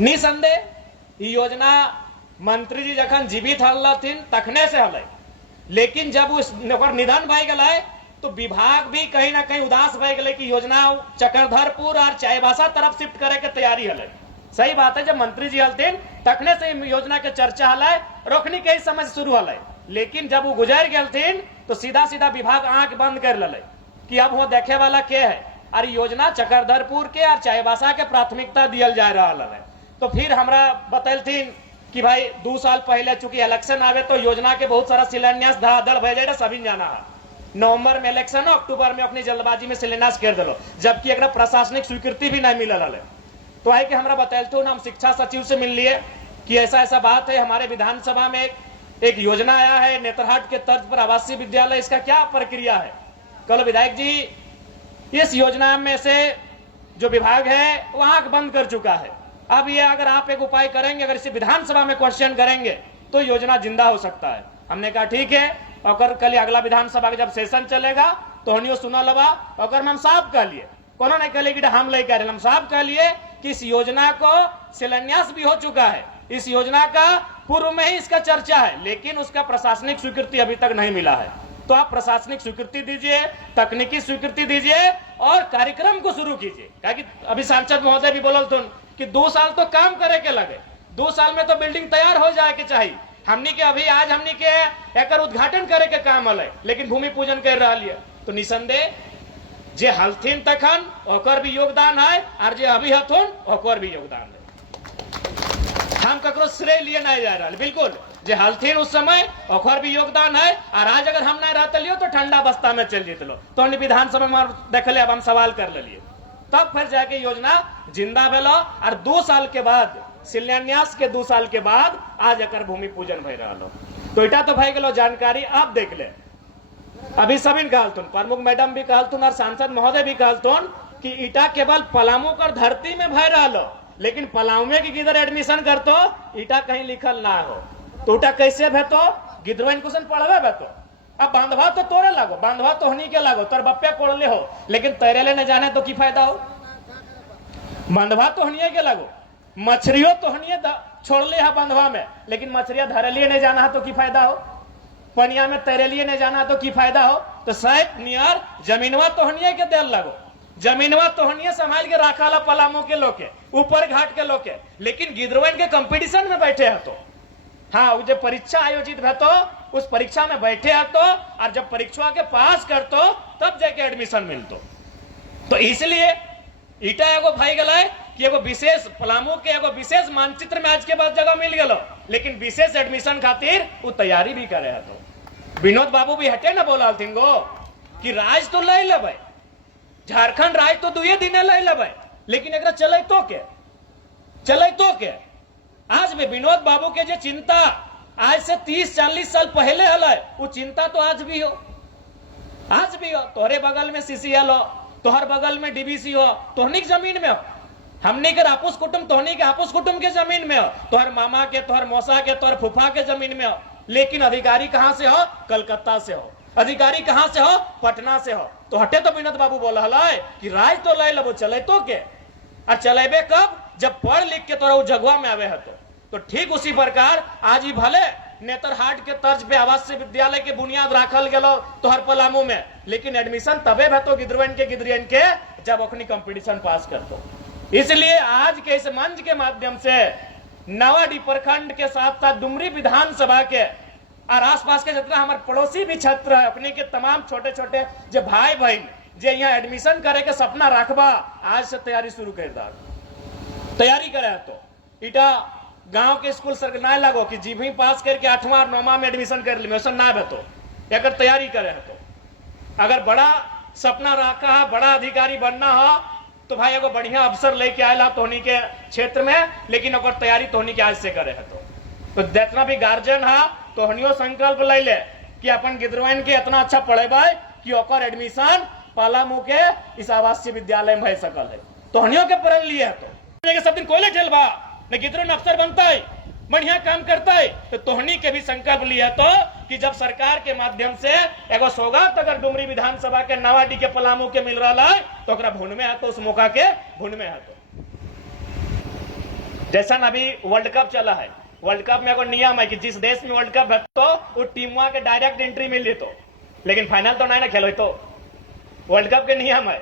निसंदेह ई योजना मंत्री जी जखन जीवित हलथिन तखने से हल, लेकिन जब उस निधन भय गए तो विभाग भी कहीं ना कहीं उदास भय गए कि योजना चक्रधरपुर और चाईबासा तरफ शिफ्ट करे के तैयारी हल। सही बात है, जब मंत्री जी हलथिन तखने से योजना के चर्चा हल, रोकनी के समय से शुरू हल, लेकिन जब वो गुजर गए तो सीधा सीधा विभाग आंख बंद कर ले कि अब वो देखे वाला के है और योजना चक्रधरपुर के और चाईबासा के प्राथमिकता दियल जा रहा है। तो फिर हमरा बतलथिन कि भाई 2 साल पहले चूंकि इलेक्शन आवे तो योजना के बहुत सारा शिलान्यास धड़ाधड़ भय जाए, सभी जाना है। नवंबर में इलेक्शन हो, अक्टूबर में अपनी जल्दबाजी में शिलान्यास कर दिलो, जबकि एक प्रशासनिक स्वीकृति भी नहीं मिलल है। तो आई कि हमरा बतलथुन, हम शिक्षा सचिव से मिल लिए कि ऐसा ऐसा बात है, हमारे विधानसभा में एक योजना आया है नेतरहाट के तर्ज पर आवासीय विद्यालय, इसका क्या प्रक्रिया है। कल विधायक जी इस योजना में से जो विभाग है वो आंख बंद कर चुका है। अब ये अगर आप एक उपाय करेंगे, अगर इसे विधानसभा में क्वेश्चन करेंगे तो योजना जिंदा हो सकता है। हमने कहा ठीक है, और कल अगला विधानसभा का जब सेशन चलेगा तो हनियो सुना लबा, और हम साफ कह लिए, कोनो नहीं कहले कि हम ले कह रहे, हम साफ कह लिए कि इस योजना को शिलान्यास भी हो चुका है, इस योजना का पूर्व में ही इसका चर्चा है, लेकिन उसका प्रशासनिक स्वीकृति अभी तक नहीं मिला है। तो आप प्रशासनिक स्वीकृति दीजिए, तकनीकी स्वीकृति दीजिए और कार्यक्रम को शुरू कीजिए। कि अभी सांसद महोदय भी बोलल थे कि 2 साल तो काम करे के लगे, 2 साल में तो बिल्डिंग तैयार हो जाए के चाहिए। हमनी के अभी आज हमनी के एकर उद्घाटन करे के काम हल, लेकिन भूमि पूजन कर रहा है। तो निसंदेह जे हलथिन तखन ओकर भी योगदान है और जे अभी हथुन ओकर भी योगदान है। हम ककरो श्रेय लिए नहीं जा रहा, बिल्कुल जे हलथिन उस समय ओकर भी योगदान है, और आज अगर हम नहीं रहते लियो तो ठंडा बस्ता में चल जीतलो। तो विधानसभा में देखले, अब हम सवाल कर लिए, तब फिर जाके योजना जिंदा भेलो, और 2 साल के बाद शिलान्यास के 2 साल के बाद आज एकर भूमि पूजन भय रहा। तो इटा तो भय गेलो जानकारी। आप देख ले, अभी सभी कहलथुन, प्रमुख मैडम भी कहलथुन और सांसद महोदय भी कहलथुन कि इटा केवल पलामू कर धरती में भय रहा, लेकिन पलामू में कि किधर एडमिशन करतो इटा कहीं लिखल ना हो। तो उटा कैसे भेतो, गिद्रोइन क्वेश्चन पढ़वे भेतो। अब बांधवा तो तोरे लागो, बांधवा तो हनी के लागो, तोर बप्पे कोड़ले हो, लेकिन तैरेले न जाने तो की फायदा हो। बांधवा तो हनिए के लागो, मछलियों तो हनिए छोड़ले है बांधवा में, लेकिन मछलियां धरलिए नहीं जाना है तो की फायदा हो। पनिया में तैरेलिए नहीं जाना तो की फायदा हो। तो शायद नियर जमीनवा तो हनिए के देल लगो, जमीनवा तो हनिए संभाल के रखा ला पलामू के लोग के, ऊपर घाट के लोग के, लेकिन गिद्रोइन के कंपटीशन में बैठे है। तो हाँ, वो जब परीक्षा आयोजित है तो उस परीक्षा में बैठे है तो, और जब परीक्षा के पास कर तो तब जाके एडमिशन मिलतो। तो इसलिए इटा एगो भाई गला कि एगो विशेष पलामू के एगो विशेष मानचित्र में आज के बाद जगह मिल गलो, लेकिन विशेष एडमिशन खातिर वो तैयारी भी करे है। तो विनोद बाबू भी हटे ना बोला थिंगो कि राज तो ले लेबै, झारखंड राज तो 2 दिन ले लेबै, लेकिन एकरा चले तो के आज भी विनोद बाबू के जो चिंता आज से 30-40 साल पहले हल, वो चिंता तो आज भी हो, आज भी हो। तोहरे बगल में सीसीएल हो, तोहर बगल में डीबीसी हो, तोहनी की जमीन में हो, हमनी के आपूस कुटुंब तोहनी के आपूस कुटुंब के जमीन में हो, तोहर मामा के, तोहर मौसा के, तोहर फूफा के जमीन में हो, लेकिन अधिकारी कहां से हो, कलकत्ता से हो, अधिकारी कहां से हो, पटना से हो। तो हटे तो विनोद बाबू बोला हल कि राज तो ले लो, चले तो के, और चलेबे कब, जब पढ़ लिख के तोरा जगवा में आवे है। तो ठीक उसी प्रकार आज ही भले नेतरहाट के तर्ज पे आवासीय विद्यालय के बुनियाद राखल गेलो तोहर पलामू में, लेकिन एडमिशन तबे भेतो गिद्रोइन के जब अपनी कंपटीशन पास करतो। इसलिए आज के इस मंच के माध्यम से नवाडी प्रखंड के साथ साथ डुमरी विधानसभा के और आसपास के जितना हमारे पड़ोसी भी क्षेत्र है, अपने के तमाम छोटे छोटे जो भाई बहन जो यहाँ एडमिशन करे के सपना रखबा, आज से तैयारी शुरू कर दा, तैयारी करे। तो इटा गांव के स्कूल सर ना लगो कि जीवी पास करके 8वां और 9वां में एडमिशन कर ली, वैसा ना भेतो, अगर तैयारी करे है। तो अगर बड़ा सपना रखा है, बड़ा अधिकारी बनना हो, तो भाई एगो बढ़िया अफसर लेके आयला तोहनी के क्षेत्र में, लेकिन अगर तैयारी तोहनी के आज से करे है। तो जितना भी गार्जियन है तोहनियो संकल्प ले ले कि अपन गिद्रोइन के इतना अच्छा पढ़ेबे कि ओकर एडमिशन पलामू के इस आवासीय विद्यालय में हो सकल है। तोहनियो के प्रण लिए है। तो सब दिन कोयले चलबा न गिद्रोइन अफसर बनता है, बढ़िया काम करता है। तो तोहनी के भी संकल्प लिया तो कि जब सरकार के माध्यम से एगो सौगात अगर डुमरी विधानसभा के नवाडी के पलामू के मिल रहा है तो भुन में है, तो उस मौका के भुन में है। तो जैसा अभी वर्ल्ड कप चला है, वर्ल्ड कप में एगो नियम है कि जिस देश में वर्ल्ड कप है तो वो टीम के डायरेक्ट एंट्री मिल जेतो, लेकिन फाइनल तो नहीं ना खेलो। तो वर्ल्ड कप के नियम है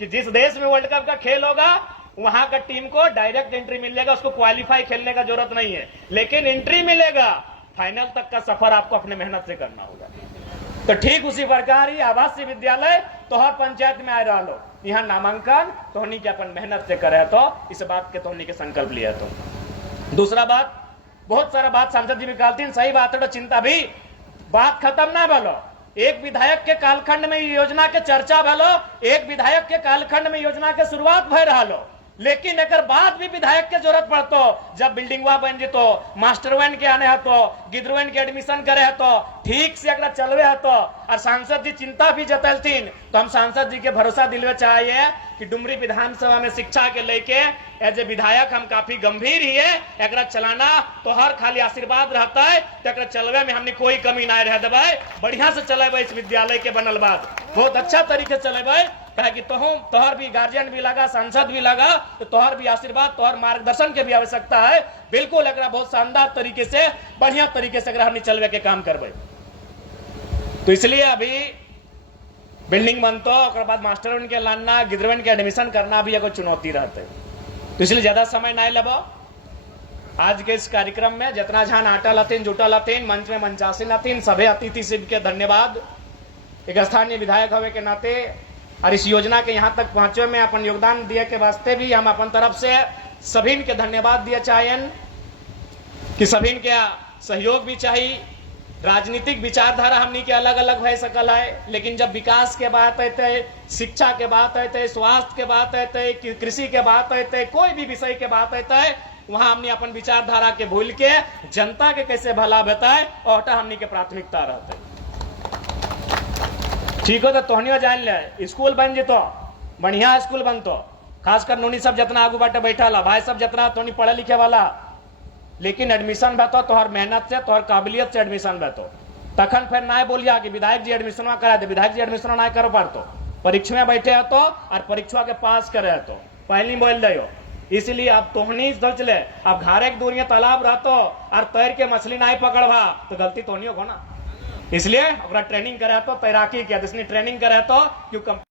कि जिस देश में वर्ल्ड कप का खेल होगा वहां का टीम को डायरेक्ट एंट्री मिल जाएगा, उसको क्वालिफाई खेलने का जरूरत नहीं है, लेकिन एंट्री मिलेगा। फाइनल तक का सफर आपको अपने मेहनत से करना होगा। तो ठीक उसी प्रकार ही आवासीय विद्यालय तोहर पंचायत में आ रहा लो, यहाँ नामांकन तोहनी के अपन मेहनत से करे तो इस बात के तोहनी के संकल्प लिया। तो दूसरा बात, बहुत सारा बात सांसद जी निकालती, सही बात है, तो चिंता भी बात खत्म ना बोलो। एक विधायक के कालखंड में योजना के चर्चा भलो, एक विधायक के कालखंड में योजना के शुरुआत भय रहा लो, लेकिन एक बाद भी विधायक के जरूरत पड़तो, जब बिल्डिंग बन जेतो, मास्टर वन के आने हतो, गिद्रवन के एडमिशन करे हतो, ठीक से अगर चलवे हतो, और सांसद जी चिंता भी जतलतीन, तो हम सांसद जी के भरोसा दिलवे चाहिए कि डुमरी विधानसभा में शिक्षा के लेके एज ए विधायक हम काफी गंभीर ही है, एक चलाना तो हर खाली आशीर्वाद रहता है, तो एक चलवे में हमने कोई कमी ना रह देवे, बढ़िया से चलेबे। इस विद्यालय के बनल बाद बहुत अच्छा तरीके से चलेबे, कहे कि तोहर भी गार्जियन भी लगा, सांसद भी लगा, तो तोहर भी आशीर्वाद, तोहर मार्गदर्शन के भी आवश्यकता है। बिल्कुल एक बहुत शानदार तरीके से, बढ़िया तरीके से हमने चलवे के काम करबे। तो इसलिए अभी बिल्डिंग बनतो, और बाद मास्टर के लाना, गिद्रवन के एडमिशन करना भी एगो चुनौती रहते, तो इसलिए ज्यादा समय नहीं लेबो। आज के इस कार्यक्रम में जितना जहां अटल हथिन, जुटल हथिन, मंच में मंचासीन हथिन, सभी अतिथि शिव के धन्यवाद। एक स्थानीय विधायक होवे के नाते और इस योजना के यहाँ तक पहुंचे में अपन योगदान दिए के वास्ते भी हम अपन तरफ से सभी के धन्यवाद दिए चाहिए कि सभी के सहयोग भी चाहिए। राजनीतिक विचारधारा हमनी के अलग अलग हो सकल है, लेकिन जब विकास के बात आते, शिक्षा के बात आते, स्वास्थ्य के बात आते, कृषि के बात आते, कोई भी विषय के बात आते, वहां हमने अपन विचारधारा के भूल के जनता के कैसे भला बताए और हमनी के प्राथमिकता रहते। ठीक हो तो तोहनियो जान ले, स्कूल बन जेतो, बढ़िया स्कूल बनतो, खासकर नोनी सब जितना आगू बाटे बैठा ला, भाई सब जितना तोनी पढ़े लिखे वाला, लेकिन एडमिशन बतो तोहर मेहनत से, तोहर काबिलियत से एडमिशन बतो, तखन फिर ना बोलिया कि विधायक जी एडमिशन करा दे, विधायक जी एडमिशन ना कर पारतो, परीक्षा में बैठे तो और परीक्षा के पास करे तो पहली बोल दो। इसलिए अब तोहनी सोच ले, अब घारे के दूरिया तालाब रहतो और तैर के मछली ना पकड़वा तो गलती तोहनी हो ना, इसलिए ट्रेनिंग करे तो तैराकी किया, जिसने ट्रेनिंग करे तो क्यों